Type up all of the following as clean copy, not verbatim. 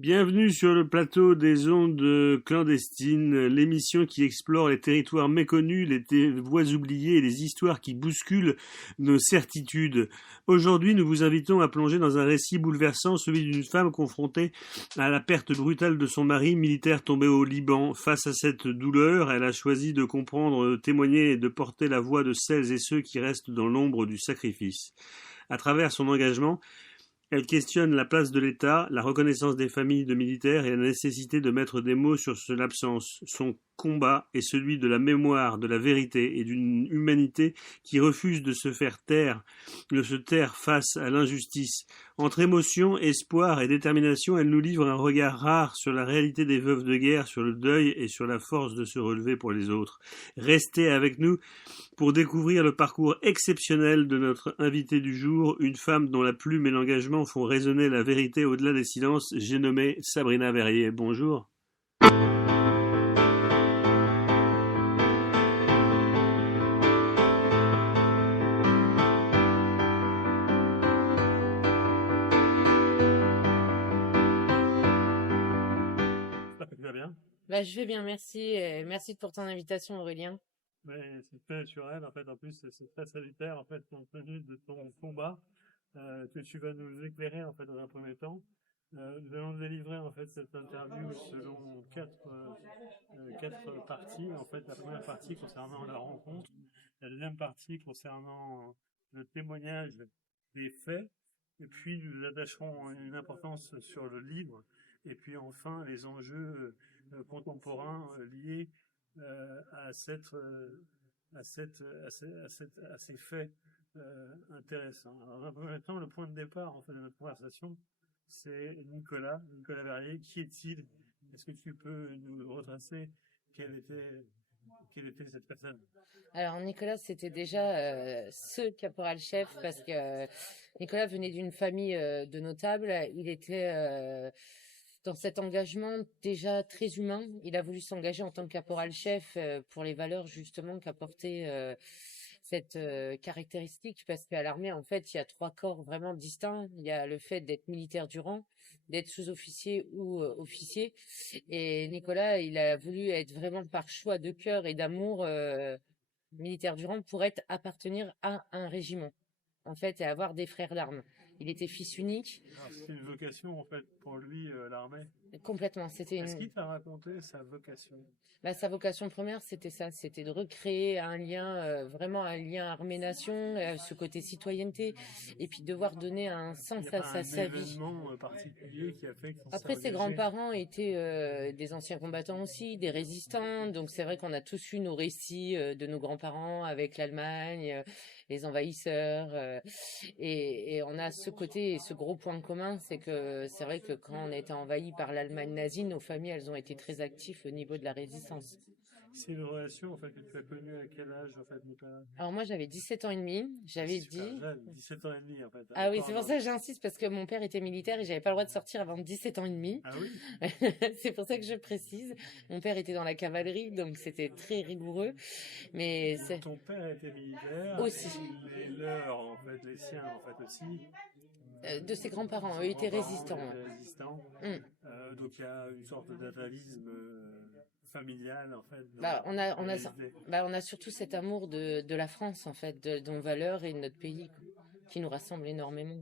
Bienvenue sur le plateau des ondes clandestines, l'émission qui explore les territoires méconnus, les voies oubliées et les histoires qui bousculent nos certitudes. Aujourd'hui, nous vous invitons à plonger dans un récit bouleversant, celui d'une femme confrontée à la perte brutale de son mari, militaire tombé au Liban. Face à cette douleur, elle a choisi de comprendre, de témoigner et de porter la voix de celles et ceux qui restent dans l'ombre du sacrifice. À travers son engagement, elle questionne la place de l'État, la reconnaissance des familles de militaires et la nécessité de mettre des mots sur l'absence. Son combat est celui de la mémoire, de la vérité et d'une humanité qui refuse de se faire taire, de se taire face à l'injustice. Entre émotion, espoir et détermination, elle nous livre un regard rare sur la réalité des veuves de guerre, sur le deuil et sur la force de se relever pour les autres. Restez avec nous pour découvrir le parcours exceptionnel de notre invitée du jour, une femme dont la plume et l'engagement font résonner la vérité au-delà des silences. J'ai nommé Sabrina Verrier. Bonjour. Tu vas bien? Je vais bien, merci. Merci pour ton invitation, Aurélien. Mais c'est très naturel, en fait, en plus, c'est très salutaire, en fait, compte tenu de ton combat, que tu vas nous éclairer, en fait, dans un premier temps. Nous allons délivrer, en fait, cette interview selon quatre parties. En fait, la première partie concernant la rencontre, la deuxième partie concernant le témoignage des faits, et puis nous attacherons une importance sur le livre, et puis enfin les enjeux contemporains liés à ces faits intéressants. Alors, dans un premier temps, le point de départ en fait, de notre conversation, c'est Nicolas Verrier. Qui est-il? Est-ce que tu peux nous retracer quelle était cette personne? Alors, Nicolas, c'était déjà ce caporal-chef parce que Nicolas venait d'une famille de notables. Il était dans cet engagement déjà très humain. Il a voulu s'engager en tant que caporal-chef pour les valeurs justement qu'apportait cette caractéristique parce qu'à l'armée, en fait, il y a trois corps vraiment distincts. Il y a le fait d'être militaire du rang, d'être sous-officier ou officier. Et Nicolas, il a voulu être vraiment par choix de cœur et d'amour militaire du rang pour être appartenir à un régiment, en fait, et avoir des frères d'armes. Il était fils unique. Alors, c'était une vocation, en fait, pour lui, l'armée. Complètement. C'était Est-ce qu'il t'a raconté sa vocation? Sa vocation première, c'était ça, c'était de recréer un lien, vraiment un lien armée-nation, ce côté citoyenneté, et puis devoir donner un sens à sa vie. Il y a un événement particulier qui a fait qu'il s'est Après, ses engagé. grands-parents étaient des anciens combattants aussi, des résistants, donc c'est vrai qu'on a tous eu nos récits de nos grands-parents avec l'Allemagne, les envahisseurs, et on a ce côté et ce gros point commun, c'est que c'est vrai que quand on a été envahi par l'Allemagne nazie, nos familles, elles ont été très actives au niveau de la résistance. C'est une relation en fait que tu as connue à quel âge en fait, Nicolas? Alors moi j'avais 17 ans et demi, j'avais Super dit. jeune, 17 ans et demi en fait. Ah oui, c'est pour ça que j'insiste parce que mon père était militaire et j'avais pas le droit de sortir avant 17 ans et demi. Ah oui. C'est pour ça que je précise. Mon père était dans la cavalerie, donc c'était très rigoureux. Mais c'est ton père était militaire aussi. Et les leurs en fait, les siens en fait aussi. De ses grands-parents, eux étaient résistants. Donc il y a une sorte d'atavisme familial en fait. On a surtout cet amour de la France en fait, de nos valeurs et de notre pays qui nous rassemble énormément.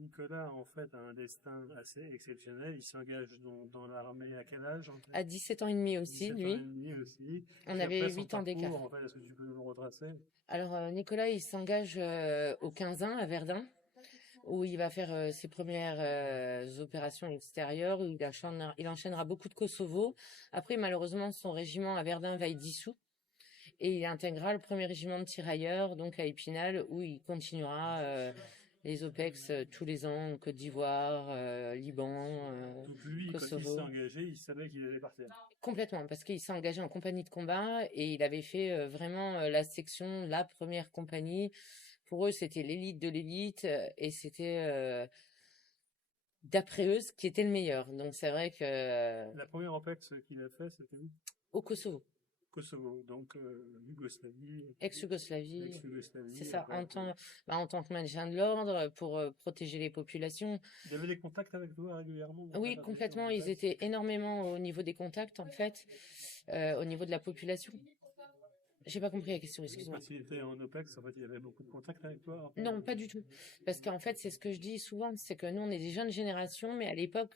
Nicolas en fait a un destin assez exceptionnel. Il s'engage dans l'armée à quel âge en fait? À 17 ans et demi aussi, lui. 17 ans et demi aussi. On avait 8 ans d'écart. En fait, est-ce que tu peux nous retracer? Alors Nicolas, il s'engage au 15-1 à Verdun, où il va faire ses premières opérations extérieures, où il enchaînera beaucoup de Kosovo. Après, malheureusement, son régiment à Verdun va être dissous. Et il intégrera le premier régiment de tirailleurs, donc à Épinal, où il continuera les OPEX tous les ans, Côte d'Ivoire, Liban, donc lui, Kosovo. Quand il s'est engagé, il savait qu'il allait partir. Complètement, parce qu'il s'est engagé en compagnie de combat et il avait fait vraiment la section, la première compagnie. Pour eux, c'était l'élite de l'élite et c'était d'après eux ce qui était le meilleur. Donc c'est vrai que la première OPEX qu'il a fait, c'était où? au Kosovo. Kosovo, donc Yougoslavie, Ex-Yougoslavie, c'est ex-Yougoslavie, ça, en fait. en tant que maintien de l'ordre, pour protéger les populations. Il y avait des contacts avec toi régulièrement, en fait, Oui, quand tu étais en complètement, ils OPEX? étaient énormément au niveau des contacts, en fait, au niveau de la population. J'ai pas compris la question, excuse-moi. Quand il était en OPEX, en fait, il y avait beaucoup de contacts avec toi, en fait. Non, pas du tout. Parce qu'en fait, c'est ce que je dis souvent, c'est que nous, on est des jeunes générations, mais à l'époque,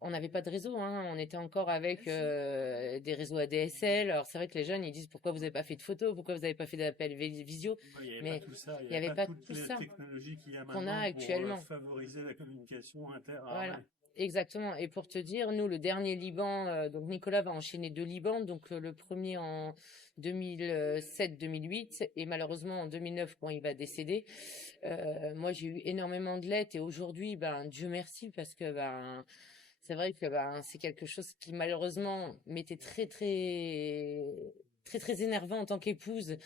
on n'avait pas de réseau, hein. On était encore avec des réseaux ADSL. Alors, c'est vrai que les jeunes, ils disent pourquoi vous n'avez pas fait de photos, pourquoi vous n'avez pas fait d'appel visio, Ouais, il n'y avait pas mais tout ça, il n'y il n'y avait avait pas pas toutes tout les ça technologies qu'il y a qu'on a maintenant pour actuellement. favoriser la communication Voilà, interarmée. exactement. Et pour te dire, nous, le dernier Liban, donc Nicolas va enchaîner 2 Libans, donc le premier en 2007-2008 et malheureusement en 2009 quand il va décéder. Moi, j'ai eu énormément de lettres et aujourd'hui, ben Dieu merci parce que ben c'est vrai que ben c'est quelque chose qui malheureusement m'était très énervant en tant qu'épouse Ouais.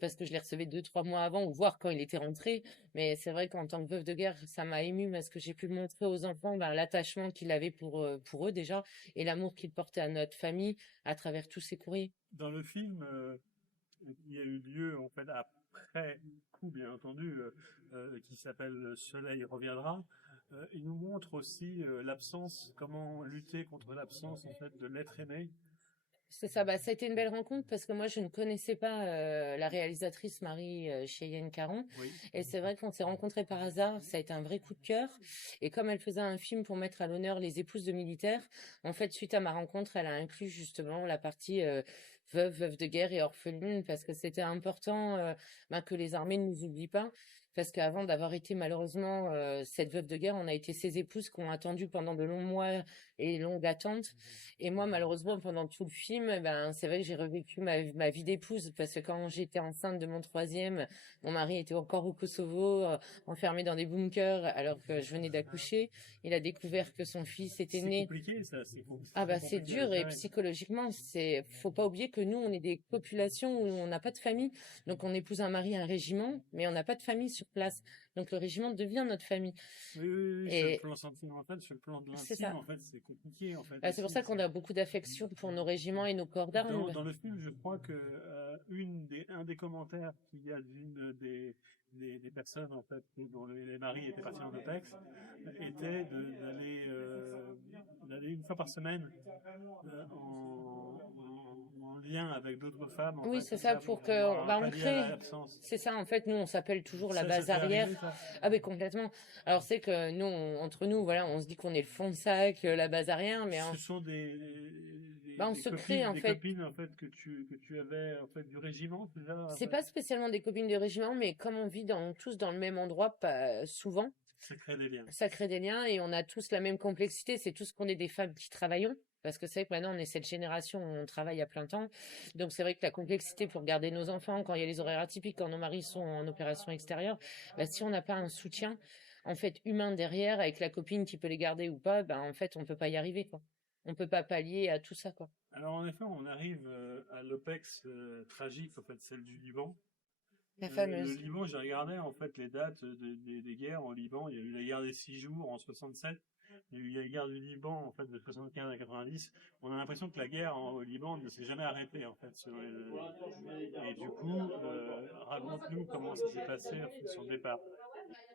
parce que je les recevais 2-3 mois avant ou voire quand il était rentré. Mais c'est vrai qu'en tant que veuve de guerre, ça m'a émue parce que j'ai pu montrer aux enfants ben, l'attachement qu'il avait pour eux déjà et l'amour qu'il portait à notre famille à travers tous ces courriers. Dans le film, il y a eu lieu, en fait, après coup, bien entendu, qui s'appelle Soleil reviendra. Il nous montre aussi l'absence, comment lutter contre l'absence, en fait, de l'être aimé. C'est ça, bah, ça a été une belle rencontre parce que moi je ne connaissais pas la réalisatrice Marie Cheyenne Caron Oui. et c'est vrai qu'on s'est rencontrés par hasard, ça a été un vrai coup de cœur et comme elle faisait un film pour mettre à l'honneur les épouses de militaires, en fait suite à ma rencontre elle a inclus justement la partie veuve de guerre et orpheline parce que c'était important ben, que les armées ne nous oublient pas. Parce qu'avant d'avoir été malheureusement cette veuve de guerre, on a été ses épouses qui ont attendu pendant de longs mois et longues attentes. Et moi, malheureusement, pendant tout le film, ben, c'est vrai que j'ai revécu ma vie d'épouse parce que quand j'étais enceinte de mon troisième, mon mari était encore au Kosovo, enfermé dans des bunkers alors que je venais d'accoucher. Il a découvert que son fils était C'est né. compliqué, ça. C'est Ah très bah c'est compliqué à dur et gérer. psychologiquement, faut pas oublier que nous, on est des populations où on n'a pas de famille. Donc on épouse un mari, un régiment, mais on n'a pas de famille sur place. Donc le régiment devient notre famille. Oui, oui, oui, sur le Et plan sentimental, sur le plan de c'est l'intime, ça. en fait, c'est compliqué, en fait, Bah, c'est pour aussi. ça qu'on a beaucoup d'affection pour nos régiments et nos corps d'armes. Dans le film, je crois que un des commentaires qu'il y a d'une des personnes en fait dont les maris étaient partis en OPEX était d'aller une fois par semaine en lien avec d'autres femmes en Oui, fait c'est comme ça, ça pour pour que, bah, on pallier à crée. l'absence. C'est ça, en fait, nous, on s'appelle toujours la Ça base t'est arrière. arrivé ça? Ah, mais complètement. Alors, c'est que nous, entre nous, voilà, on se dit qu'on est le fond de sac, la base arrière, mais Ce sont bah, on se crée, en des fait. copines en fait que tu avais en fait du régiment déjà en C'est fait. pas spécialement des copines de régiment, mais comme on vit tous dans le même endroit, pas souvent, Ça crée des liens. ça crée des liens et on a tous la même complexité. C'est tous qu'on est des femmes qui travaillons. Parce que c'est vrai que maintenant, on est cette génération où on travaille à plein temps. Donc, c'est vrai que la complexité pour garder nos enfants, quand il y a les horaires atypiques, quand nos maris sont en opération extérieure, bah, si on n'a pas un soutien, en fait, humain derrière, avec la copine qui peut les garder ou pas, bah, en fait, on peut pas y arriver, quoi. On peut pas pallier à tout ça, quoi. Alors en effet, on arrive à l'OPEX tragique, en fait, celle du Liban. La Le fameuse. Liban, j'ai regardé en fait les dates des guerres au Liban. Il y a eu la guerre des 6 jours en 67. Il y a eu la guerre du Liban en fait de 75 à 90. On a l'impression que la guerre au Liban ne s'est jamais arrêtée en fait. Et du coup, raconte-nous comment ça s'est passé en fait, son départ.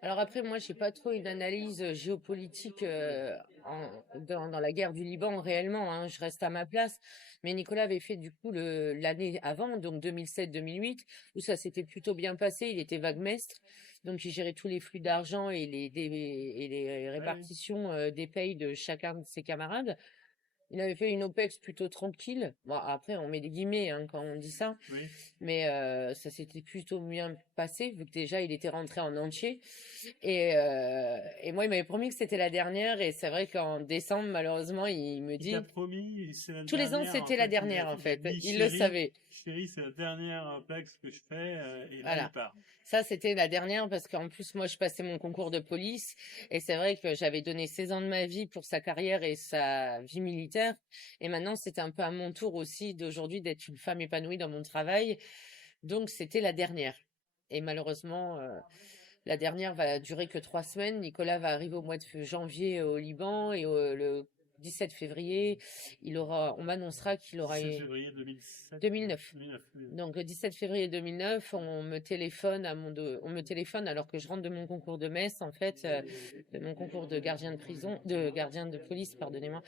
Alors après, moi, j'ai pas trop une analyse géopolitique dans la guerre du Liban réellement. Hein, je reste à ma place. Mais Nicolas avait fait du coup l'année avant, donc 2007-2008, où ça s'était plutôt bien passé. Il était vaguemestre, donc il gérait tous les flux d'argent et les Ouais, oui. répartitions des payes de chacun de ses camarades. Il avait fait une OPEX plutôt tranquille. Bon, après, on met des guillemets hein, quand on dit ça. Oui. Mais ça s'était plutôt bien passé, vu que déjà, il était rentré en entier. Et moi, il m'avait promis que c'était la dernière. Et c'est vrai qu'en décembre, malheureusement, il me Il t'a dit... promis, c'est la Tous les ans, dernière. En c'était la fait, dernière, en il a fait. dit Il le savait. chérie, c'est la dernière OPEX que je fais. Et là, il Voilà. part. Ça, c'était la dernière parce qu'en plus, moi, je passais mon concours de police et c'est vrai que j'avais donné 16 ans de ma vie pour sa carrière et sa vie militaire. Et maintenant, c'était un peu à mon tour aussi d'aujourd'hui d'être une femme épanouie dans mon travail. Donc, c'était la dernière. Et malheureusement, la dernière va durer que 3 semaines. Nicolas va arriver au mois de janvier au Liban et le 17 février, on m'annoncera qu'il aura 7 février 2007. 2009. 2009. Donc 17 février 2009, on me téléphone alors que je rentre de mon concours de Metz, en fait, de mon concours de gardien de police, pardonnez-moi.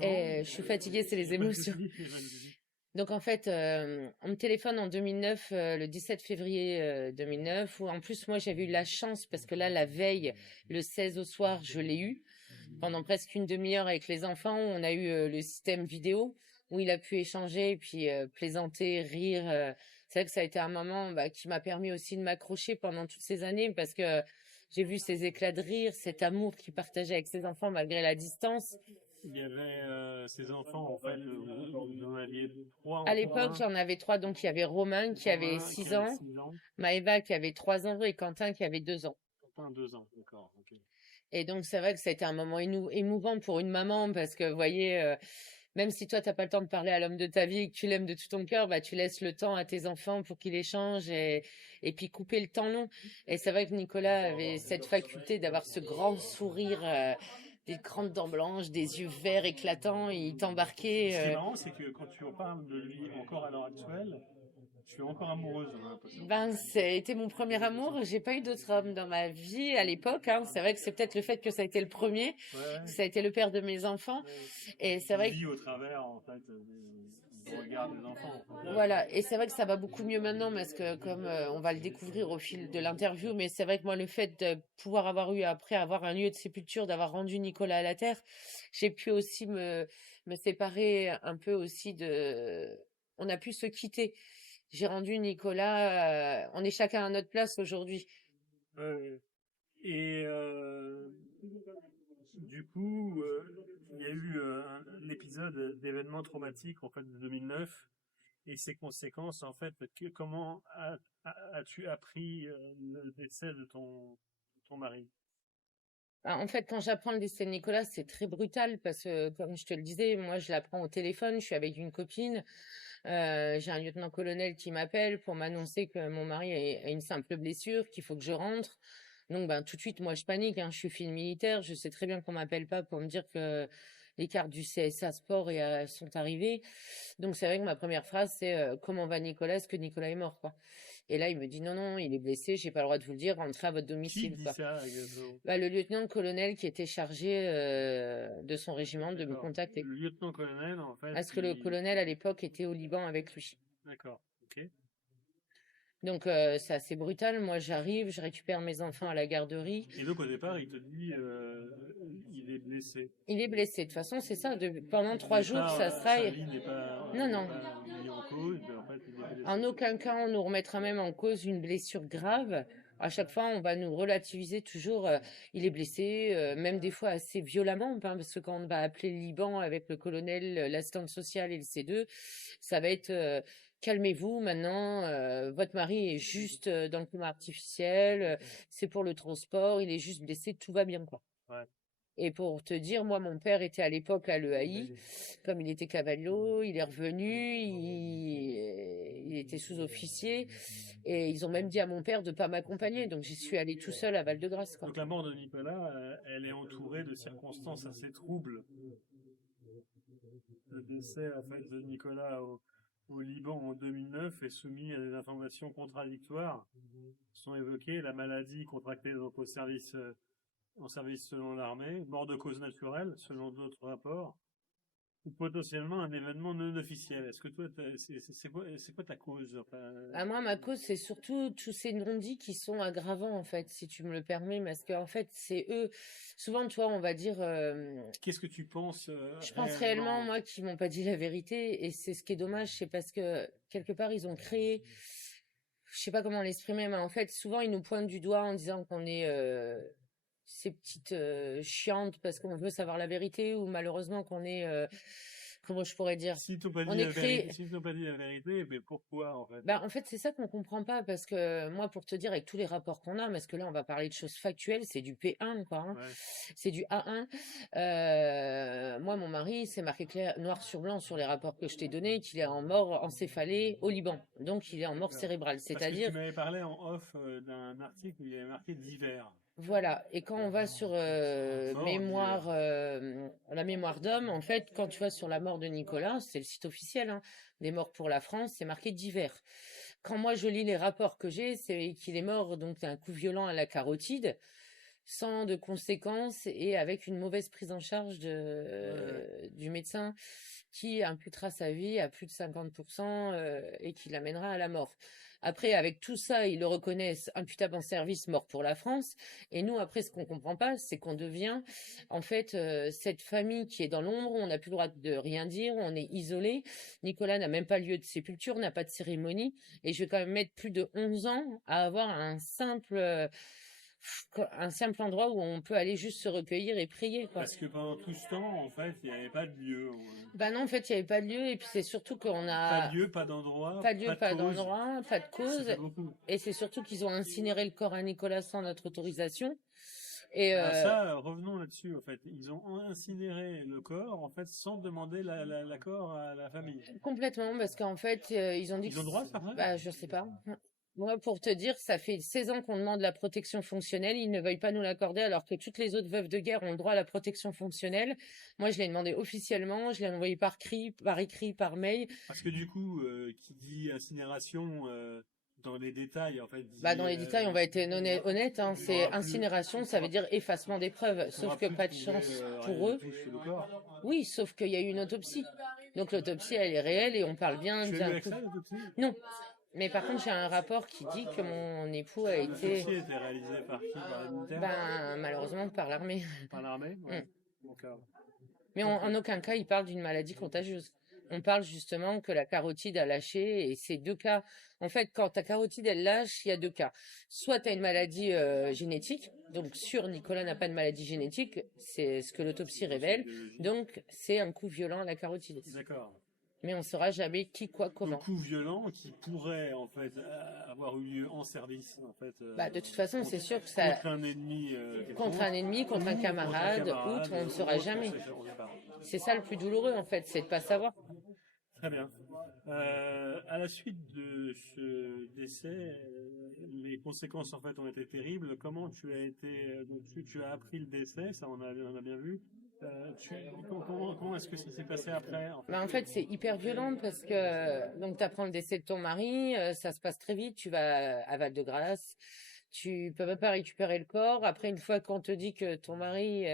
Et je suis fatiguée, c'est les émotions. Donc en fait, on me téléphone en 2009, le 17 février 2009, où en plus moi j'avais eu la chance parce que là la veille, le 16 au soir, je l'ai eu pendant presque une demi-heure avec les enfants. On a eu le système vidéo où il a pu échanger et puis plaisanter, rire. C'est vrai que ça a été un moment qui m'a permis aussi de m'accrocher pendant toutes ces années parce que j'ai vu ces éclats de rire, cet amour qu'il partageait avec ses enfants malgré la distance. Il y avait ses enfants, en fait, vous en aviez 3 en À l'époque, commun. j'en avais 3, donc il y avait Romain qui avait 6 ans, Maëva qui avait 3 ans et Quentin qui avait 2 ans. Quentin, 2 ans, d'accord. Okay. Et donc c'est vrai que ça a été un moment émouvant pour une maman parce que, vous voyez, même si toi, t'as pas le temps de parler à l'homme de ta vie et que tu l'aimes de tout ton cœur, tu laisses le temps à tes enfants pour qu'ils échangent et puis couper le temps long. Et c'est vrai que Nicolas avait cette faculté d'avoir ce grand sourire, des grandes dents blanches, des yeux verts éclatants, et il t'embarquait. Ce qui est marrant, c'est que quand tu en parles de lui encore à l'heure actuelle, tu es encore amoureuse. C'était mon premier amour. J'ai pas eu d'autre homme dans ma vie à l'époque. C'est vrai que c'est peut-être le fait que ça a été le premier. Ouais. Ça a été le père de mes enfants. Ouais. Et c'est vrai. Vit au travers, en fait, du regard des enfants. Voilà. Et c'est vrai que ça va beaucoup mieux maintenant parce que comme on va le découvrir au fil de l'interview, mais c'est vrai que moi, le fait de pouvoir avoir un lieu de sépulture, d'avoir rendu Nicolas à la terre, j'ai pu aussi me séparer un peu aussi on a pu se quitter. J'ai rendu Nicolas, on est chacun à notre place aujourd'hui. Et du coup, il y a eu un épisode d'événement traumatique en fait de 2009 et ses conséquences en fait. Comment as-tu appris le décès de ton mari? En fait, quand j'apprends le décès de Nicolas, c'est très brutal parce que, comme je te le disais, moi, je l'apprends au téléphone, je suis avec une copine. J'ai un lieutenant-colonel qui m'appelle pour m'annoncer que mon mari a une simple blessure, qu'il faut que je rentre. Donc, tout de suite, moi, je panique. Je suis fille militaire. Je sais très bien qu'on m'appelle pas pour me dire que les cartes du CSA Sport sont arrivées. Donc, c'est vrai que ma première phrase, c'est comment va Nicolas? Est-ce que Nicolas est mort, quoi? Et là, il me dit non, il est blessé, j'ai pas le droit de vous le dire, rentrez à votre domicile. Qui dit ça exactement? Le lieutenant-colonel qui était chargé de son régiment de me contacter. Le lieutenant-colonel, en fait. Parce que le colonel, à l'époque, était au Liban avec lui. D'accord, ok. Donc, c'est assez brutal. Moi, j'arrive, je récupère mes enfants à la garderie. Et donc, au départ, il te dit, il est blessé. Il est blessé. De toute façon, c'est ça. Pendant 3 jours, ça sera... Non. En aucun cas, on nous remettra même en cause une blessure grave. À chaque fois, on va nous relativiser toujours. Il est blessé, même des fois assez violemment, parce que quand on va appeler le Liban avec le colonel, l'assistante sociale et le C2, ça va être calmez-vous maintenant. Votre mari est juste dans le coma artificiel. C'est pour le transport. Il est juste blessé. Tout va bien, quoi. Ouais. Et pour te dire, moi, mon père était à l'époque à l'EAI, comme il était cavalo, il est revenu, il était sous-officier, et ils ont même dit à mon père de pas m'accompagner, donc j'y suis allée tout seul à Val-de-Grâce. Donc la mort de Nicolas, elle est entourée de circonstances assez troubles. Le décès en fait, de Nicolas au Liban en 2009 est soumis à des informations contradictoires. Sont évoquées la maladie contractée donc au service en service selon l'armée, mort de cause naturelle selon d'autres rapports, ou potentiellement un événement non officiel. Est-ce que toi, c'est quoi ta cause? Moi, ma cause, c'est surtout tous ces non-dits qui sont aggravants, en fait, si tu me le permets, parce qu'en fait, c'est eux. Souvent, toi, on va dire. Qu'est-ce que tu penses? Je pense réellement, moi, qu'ils m'ont pas dit la vérité, et c'est ce qui est dommage, c'est parce que quelque part, ils ont créé. Je sais pas comment l'exprimer, mais en fait, souvent, ils nous pointent du doigt en disant qu'on est ces petites chiantes parce qu'on veut savoir la vérité, ou malheureusement qu'on est comment je pourrais dire? S'ils t'ont pas On dit la écrit, vérité, s'ils t'ont pas dit la vérité, mais pourquoi en fait? bah, en fait, c'est ça qu'on comprend pas parce que moi, pour te dire, avec tous les rapports qu'on a, parce que là, on va parler de choses factuelles, c'est du P1, quoi, hein. Ouais, C'est du A1. Moi, mon mari, c'est marqué clair, noir sur blanc sur les rapports que je t'ai donnés, qu'il est en mort encéphalée au Liban. Donc, il est en mort d'accord. cérébrale. Parce que tu C'est-à-dire, m'avais parlé en off d'un article où il y avait marqué divers. voilà. Et quand on va sur Mort divers. la mémoire d'homme, en fait, quand tu vas sur la mort de Nicolas, c'est le site officiel, hein, des morts pour la France, c'est marqué divers. Quand moi je lis les rapports que j'ai, c'est qu'il est mort donc d'un coup violent à la carotide, sans de conséquences et avec une mauvaise prise en charge Ouais. du médecin qui imputera sa vie à plus de 50% et qui l'amènera à la mort. Après, avec tout ça, ils le reconnaissent imputable en service, mort pour la France. Et nous, après, ce qu'on comprend pas, c'est qu'on devient, en fait, cette famille qui est dans l'ombre, on n'a plus le droit de rien dire, on est isolé. Nicolas n'a même pas lieu de sépulture, n'a pas de cérémonie. Et je vais quand même mettre plus de 11 ans à avoir un simple endroit où on peut aller juste se recueillir et prier, quoi. Parce que pendant tout ce temps, en fait, il n'y avait pas de lieu. Bah non, en fait, il n'y avait pas de lieu, et puis c'est surtout qu'on Pas de a lieu, pas d'endroit, pas de lieu, pas de pas cause. d'endroit, pas de Ça cause, fait beaucoup. et c'est surtout qu'ils ont incinéré le corps à Nicolas sans notre autorisation. Et Alors ça, revenons là-dessus, en fait. Ils ont incinéré le corps, en fait, sans demander l'accord à la famille. complètement, parce qu'en fait, ils ont dit Ils ont le droit de faire ça? bah, je sais pas. Moi, pour te dire, ça fait 16 ans qu'on demande la protection fonctionnelle. Ils ne veulent pas nous l'accorder alors que toutes les autres veuves de guerre ont le droit à la protection fonctionnelle. Moi, je l'ai demandé officiellement. Je l'ai envoyé par écrit, par mail. Parce que du coup, qui dit incinération, dans les détails, en fait, Bah, dit dans les détails, on va être honnête, hein, c'est pourra plus, incinération, ça veut dire effacement des preuves. pourra Sauf que plus pas de trouver chance rien pour du eux. tout sur le corps. Oui, sauf qu'il y a eu une autopsie. Donc l'autopsie, elle est réelle et on parle bien Tu as eu d'un coup. accès à l'autopsie? Non. Mais par contre, j'ai un rapport qui dit que mon époux a été, L'autopsie a été réalisée par qui? Par les militaires? ben, malheureusement, par l'armée. Par l'armée? Mm. Ouais. D'accord. Mais Ok. en aucun cas, il parle d'une maladie contagieuse. On parle justement que la carotide a lâché et c'est deux cas. En fait, quand ta carotide, elle lâche, il y a deux cas. Soit tu as une maladie génétique, donc sûr, Nicolas n'a pas de maladie génétique, c'est ce que l'autopsie révèle. Biologie. Donc, c'est un coup violent à la carotide. D'accord. Mais on saura jamais qui, quoi, Un comment. coup violent qui pourrait en fait avoir eu lieu en service en fait Bah, de toute façon, c'est sûr que ça, contre un ennemi contre un ennemi, contre un camarade, outre, on ne saura jamais. on sait pas. C'est ça le plus douloureux, en fait, c'est de pas savoir. Très bien. À la suite de ce décès, les conséquences en fait ont été terribles. Comment tu as été donc tu as appris le décès, ça on a bien vu. Comment est-ce que ça s'est passé après en fait? Bah, en fait, c'est hyper violent parce que donc tu apprends le décès de ton mari, ça se passe très vite, tu vas à Val-de-Grâce, tu peux même pas récupérer le corps. Après, une fois qu'on te dit que ton mari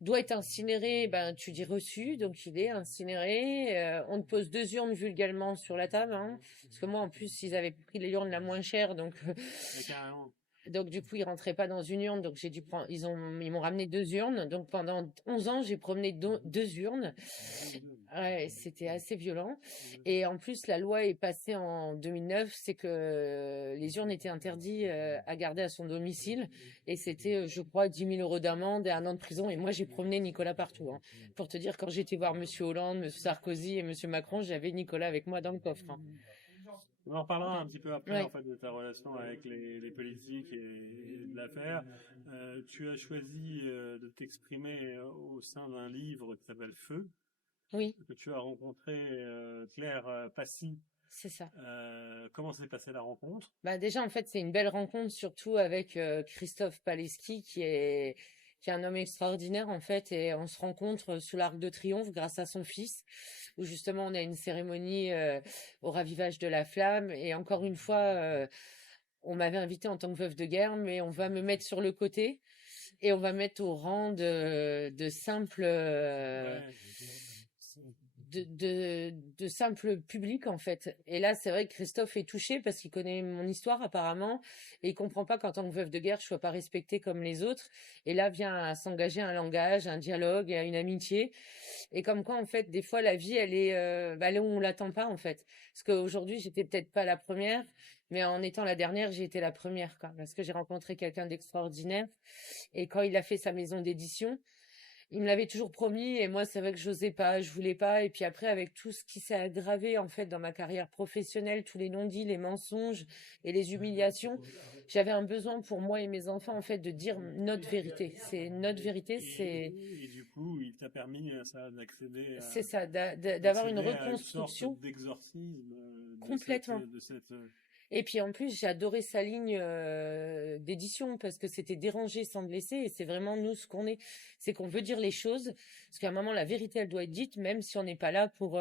doit être incinéré, ben tu dis reçu, donc il est incinéré. On te pose deux urnes vulgairement sur la table, hein, parce que moi en plus ils avaient pris les urnes la moins chère, donc Mais carrément. donc du coup ils rentraient pas dans une urne, donc j'ai dû prendre, ils m'ont ramené deux urnes, donc pendant 11 ans j'ai promené deux urnes. Ouais, c'était assez violent. Et en plus, la loi est passée en 2009, c'est que les urnes étaient interdites à garder à son domicile. Et c'était, je crois, 10 000 € d'amende et un an de prison. Et moi, j'ai promené Nicolas partout, hein. Pour te dire, quand j'étais voir Monsieur Hollande, Monsieur Sarkozy et Monsieur Macron, j'avais Nicolas avec moi dans le coffre, hein. On en reparlera un petit peu après Ouais. en fait de ta relation avec les politiques et de l'affaire. Tu as choisi de t'exprimer au sein d'un livre qui s'appelle Feu, Oui, que tu as rencontré Claire Passy. c'est ça. Comment s'est passée la rencontre? Bah déjà, en fait, c'est une belle rencontre, surtout avec Christophe Paleski, qui est un homme extraordinaire, en fait, et on se rencontre sous l'Arc de Triomphe grâce à son fils, où justement on a une cérémonie au ravivage de la flamme, et encore une fois, on m'avait invité en tant que veuve de guerre, mais on va me mettre sur le côté, et on va mettre au rang de simple... Ouais. de simple public en fait. Et là, c'est vrai que Christophe est touché parce qu'il connaît mon histoire apparemment et il comprend pas qu'en tant que veuve de guerre, je sois pas respectée comme les autres. Et là vient à s'engager un langage, un dialogue, une amitié. Et comme quoi en fait, des fois la vie, elle est là où on l'attend pas en fait. Parce qu'aujourd'hui, j'étais peut-être pas la première, mais en étant la dernière, j'ai été la première quoi. Parce que j'ai rencontré quelqu'un d'extraordinaire. Et quand il a fait sa maison d'édition, Il me l'avait toujours promis et moi, c'est vrai que j'osais pas, je voulais pas. Et puis après, avec tout ce qui s'est aggravé en fait dans ma carrière professionnelle, tous les non-dits, les mensonges et les humiliations, j'avais un besoin pour moi et mes enfants en fait de dire notre vérité. C'est notre vérité, Et du coup, il t'a permis ça c'est ça, d'avoir une d'accéder à une sorte reconstruction d'exorcisme complètement. de cette. Et puis en plus, j'ai adoré sa ligne d'édition parce que c'était déranger sans blesser et c'est vraiment nous ce qu'on est. C'est qu'on veut dire les choses parce qu'à un moment, la vérité, elle doit être dite même si on n'est pas là pour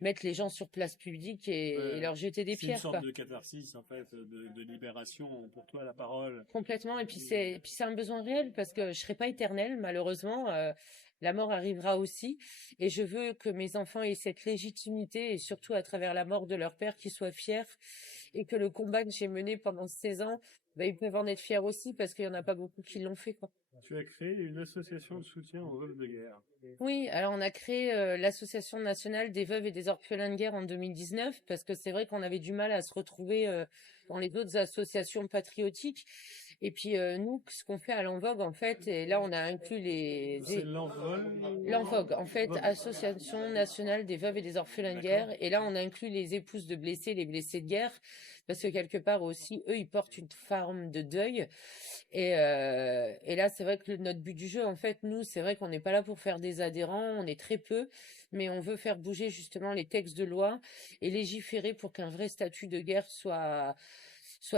mettre les gens sur place publique et leur jeter des C'est une pierres, sorte quoi. de catharsis, en fait, de libération pour toi, la parole. Complètement. Et puis c'est un besoin réel parce que je serai pas éternelle, malheureusement. La mort arrivera aussi. Et je veux que mes enfants aient cette légitimité et surtout à travers la mort de leur père qu'ils soient fiers et que le combat que j'ai mené pendant 16 ans, bah, ils peuvent en être fiers aussi parce qu'il y en a pas beaucoup qui l'ont fait, quoi. Tu as créé une association de soutien aux veuves de guerre. Oui, alors on a créé l'Association nationale des veuves et des orphelins de guerre en 2019 parce que c'est vrai qu'on avait du mal à se retrouver dans les autres associations patriotiques. Et puis nous, ce qu'on fait à l'Envogue, en fait, et là on a inclus C'est l'envol. l'Envogue, en fait, Association nationale des veuves et des orphelins de guerre. Et là on a inclus les épouses de blessés, les blessés de guerre, parce que quelque part aussi, eux, ils portent une forme de deuil. Et là, c'est vrai que notre but du jeu, en fait, nous, c'est vrai qu'on n'est pas là pour faire des adhérents, on est très peu, mais on veut faire bouger justement les textes de loi et légiférer pour qu'un vrai statut de guerre soit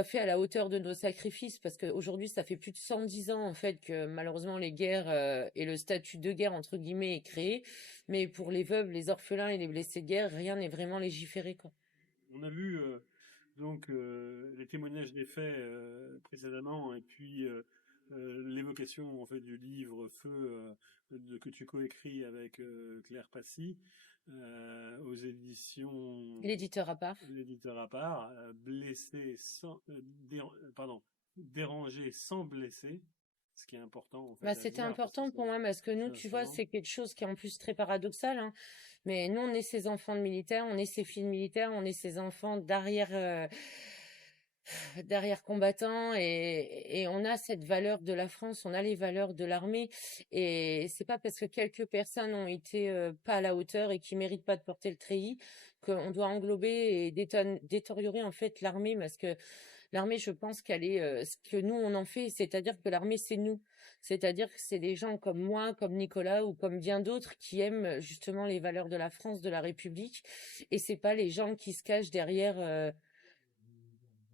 fait à la hauteur de nos sacrifices, parce qu'aujourd'hui, ça fait plus de 110 ans, en fait, que malheureusement les guerres et le statut de guerre, entre guillemets, est créé, mais pour les veuves, les orphelins et les blessés de guerre, rien n'est vraiment légiféré, quoi. On a vu donc les témoignages des faits précédemment et puis l'évocation en fait du livre Feu que tu coécris avec Claire Passy aux éditions L'éditeur à part. l'éditeur à part blessé sans pardon dérangé sans blesser, ce qui est important en fait Bah, à c'était dire parce que important pour moi parce que nous, c'est tu vois, insolent. c'est quelque chose qui est en plus très paradoxal, hein. Mais nous, on est ces enfants de militaires, on est ces filles de militaires, on est ces enfants derrière combattants et on a cette valeur de la France, on a les valeurs de l'armée et c'est pas parce que quelques personnes ont été pas à la hauteur et qui méritent pas de porter le treillis qu'on doit englober et détériorer en fait l'armée parce que l'armée, je pense qu'elle est ce que nous on en fait, c'est-à-dire que l'armée c'est nous. C'est-à-dire que c'est des gens comme moi, comme Nicolas ou comme bien d'autres qui aiment justement les valeurs de la France, de la République et c'est pas les gens qui se cachent derrière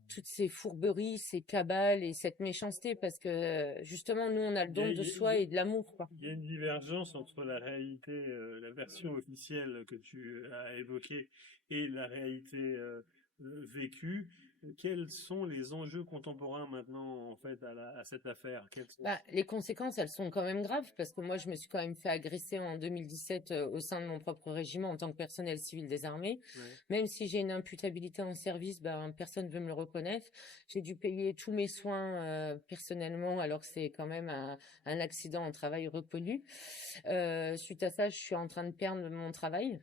toutes ces fourberies, ces cabales et cette méchanceté parce que justement nous on a le don de soi et de l'amour, quoi. Il y a une divergence entre la réalité, la version officielle que tu as évoquée et la réalité vécue. Quels sont les enjeux contemporains maintenant en fait à cette affaire? Quels sont... Bah, les conséquences, elles sont quand même graves parce que moi, je me suis quand même fait agresser en 2017 au sein de mon propre régiment en tant que personnel civil des armées. Ouais. Même si j'ai une imputabilité en service, ben, personne veut me le reconnaître. J'ai dû payer tous mes soins personnellement alors que c'est quand même un accident au travail reconnu. Suite à ça, je suis en train de perdre mon travail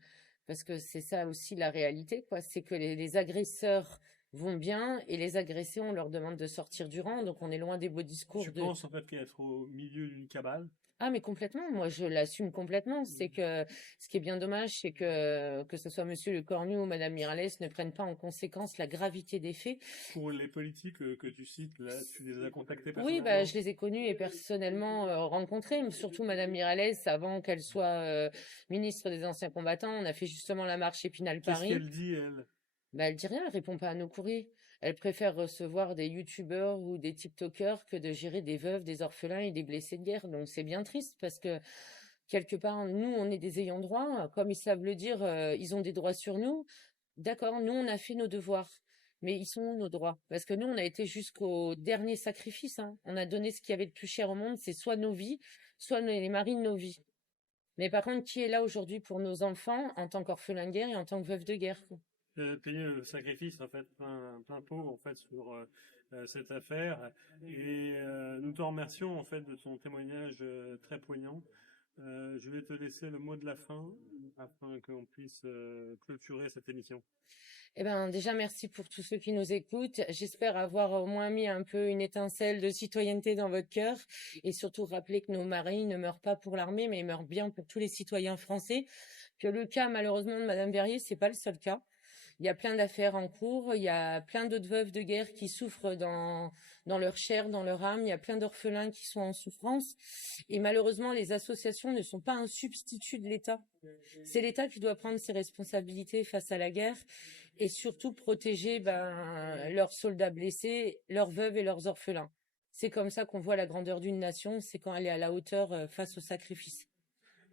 parce que c'est ça aussi la réalité, quoi. C'est que les agresseurs vont bien et les agressés, on leur demande de sortir du rang. Donc on est loin des beaux discours Tu de penses en fait qu'être au milieu d'une cabale? ah mais complètement, moi je l'assume complètement. C'est que ce qui est bien dommage, c'est que ce soit Monsieur Le Cornu ou Madame Miralles ne prennent pas en conséquence la gravité des faits. Pour les politiques que tu cites, là, tu les as contactés Oui, personnellement? bah je les ai connus et personnellement rencontrés, mais surtout Madame Miralles avant qu'elle soit ministre des Anciens Combattants. On a fait justement la marche Épinal Qu'est-ce Paris. qu'elle dit, elle? Bah, elle dit rien, elle répond pas à nos courriers. Elle préfère recevoir des youtubeurs ou des tiktokers que de gérer des veuves, des orphelins et des blessés de guerre. Donc c'est bien triste parce que quelque part, nous, on est des ayants droit. Comme ils savent le dire, ils ont des droits sur nous. D'accord, nous, on a fait nos devoirs. Mais ils sont où nos droits? Parce que nous, on a été jusqu'au dernier sacrifice, hein. On a donné ce qu'il y avait de plus cher au monde, c'est soit nos vies, soit les maris de nos vies. Mais par contre, qui est là aujourd'hui pour nos enfants en tant qu'orphelin de guerre et en tant que veuve de guerre, quoi? Payer le sacrifice en fait plein pot en fait sur cette affaire et nous te remercions en fait de ton témoignage très poignant. Je vais te laisser le mot de la fin afin qu'on puisse clôturer cette émission. Eh ben, déjà, merci pour tous ceux qui nous écoutent. J'espère avoir au moins mis un peu une étincelle de citoyenneté dans votre cœur et surtout rappeler que nos maris ne meurent pas pour l'armée, mais ils meurent bien pour tous les citoyens français. Que le cas, malheureusement, de Madame Verrier, c'est pas le seul cas. Il y a plein d'affaires en cours. Il y a plein d'autres veuves de guerre qui souffrent dans leur chair, dans leur âme. Il y a plein d'orphelins qui sont en souffrance. Et malheureusement, les associations ne sont pas un substitut de l'État. C'est l'État qui doit prendre ses responsabilités face à la guerre et surtout protéger leurs soldats blessés, leurs veuves et leurs orphelins. C'est comme ça qu'on voit la grandeur d'une nation, c'est quand elle est à la hauteur face au sacrifice.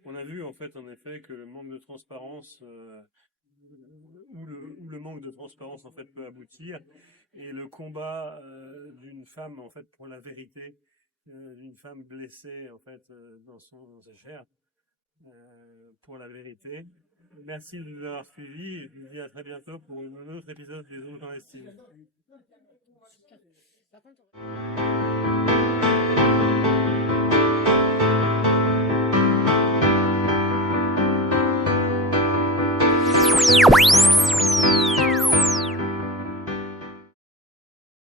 On a vu en effet que le manque de transparence où le manque de transparence en fait peut aboutir, et le combat d'une femme en fait pour la vérité, d'une femme blessée en fait dans sa chair, pour la vérité. Merci de nous avoir suivis et je vous dis à très bientôt pour un autre épisode des Zones clandestines. Par contre,